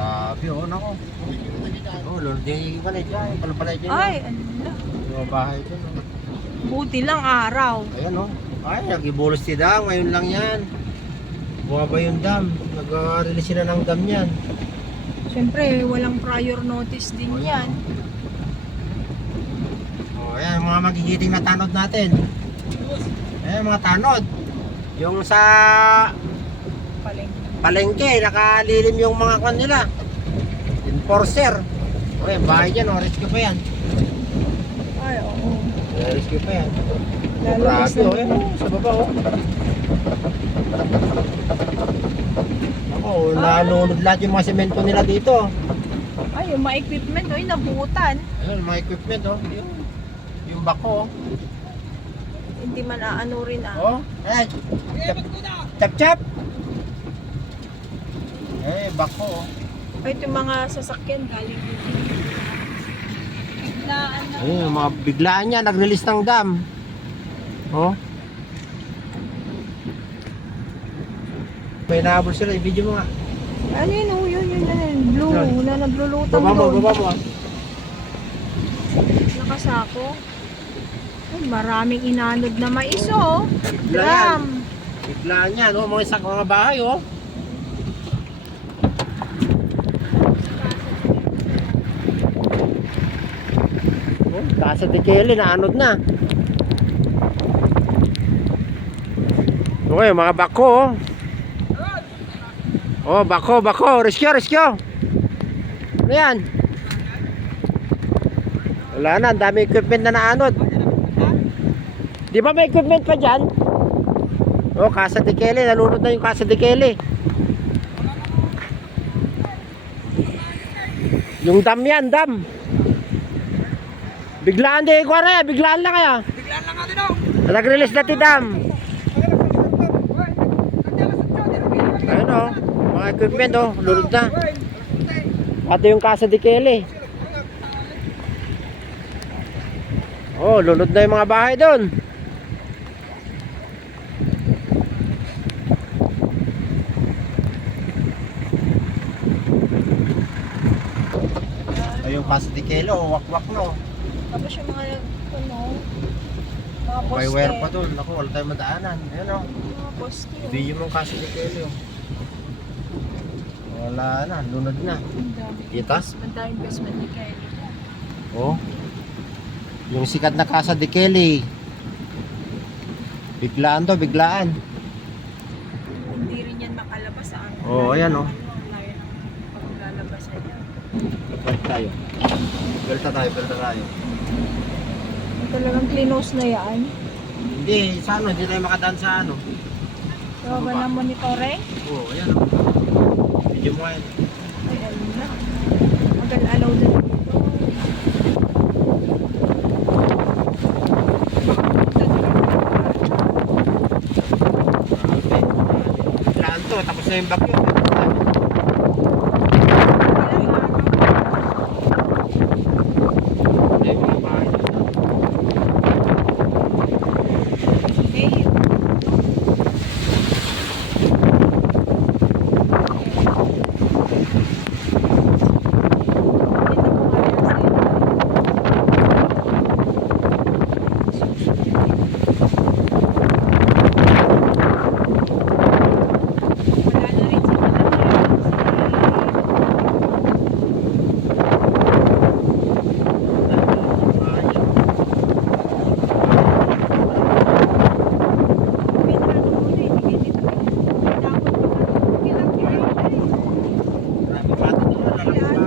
Grabe, oh, nako. Oh, Lord, di ba na dyan? Palapalay dyan. Ay, ala. Yung bahay dyan, oh. Buti lang araw. Ayan, oh. Ay, nag-ibulos si Dam. Ngayon lang yan. Buha ba yung dam? Nag-release sila ng dam yan. Siyempre, walang prior notice din yan. Oh, ayan, mga magigiting na tanod natin. Ayan, mga tanod. Yung sa palengke, nakalilim yung mga kanila. Enforcer. Okay, bahay dyan, oh, rescue pa yan. Ay, oo. Rescue pa yan. Lalabas Grabe, na oh, ayan, oh, sa baba, oh. Ako, nalunod lahat yung mga semento nila dito. Ay, yung mga equipment, oy, nabutan. Ayun, mga equipment, oh. Yung bako, oh. Hindi man aano rin ah. Oh, eh, chap chap. Eh, bako, oh. Ay, ito yung mga sasakyan galing dito. Biglaan na. Ayun, yung mga biglaan niya, nag-release ng dam. Oh. May nahabol sila, i-video mo nga. Ano yun, oh, yun, blue. Yun. Wala naglulutang Baba mo, doon. baba mo. Nakasako. Ay, maraming inanod na mais, oh. Bigla yan. Drum. Biglaan yan, oh, mga isak mga bahay, oh. Oh, Casa de Kelly, naanod na. Okay, mga bako, oh. Oh, bako, rescue. Ano yan? Wala na, ang dami equipment na naanod. Di ba may equipment pa dyan? Oh, Casa de Kelly, nalunod na yung Casa de Kelly. Yung dam yan, dam. Biglaan din, kuwari, biglaan lang kaya. Biglaan lang natin daw. Nag-release na ti dam. Ayun, oh, mga equipment, oh, lunod na. Ito yung Casa de Kelly. Oh, lunod na yung mga bahay doon. Ay, yung Casa de Kelly, oh, wakwak no. Tapos yung mga, ano, mga May poste. wire pa doon. Naku, wala tayong madaanan. Ayun, oh. Mga poste. Video mo yung Casa de Kelly, oh. Wala na, lunod na. Ang dami. Kita? Mandaming basement ni Kelly. Oh. Yung sikat na Casa de Kelly. Biglaan to, biglaan. Hindi rin yan makalabas sa ano. Oo, ayan, oh. Layo ng paglalabasan niya. Belta tayo. Talagang close na yan. Hindi, sa ano, hindi tayo makadaan sa ano. Diba ba na monitoring? Oo, ayan, oh. Video mo yan. Ay, alam na. Magal-alaw na dito. Biglaan to, tapos na yung bagyo. Ayun, mga bahay. Eh, Grabe, bato doon, lalaki.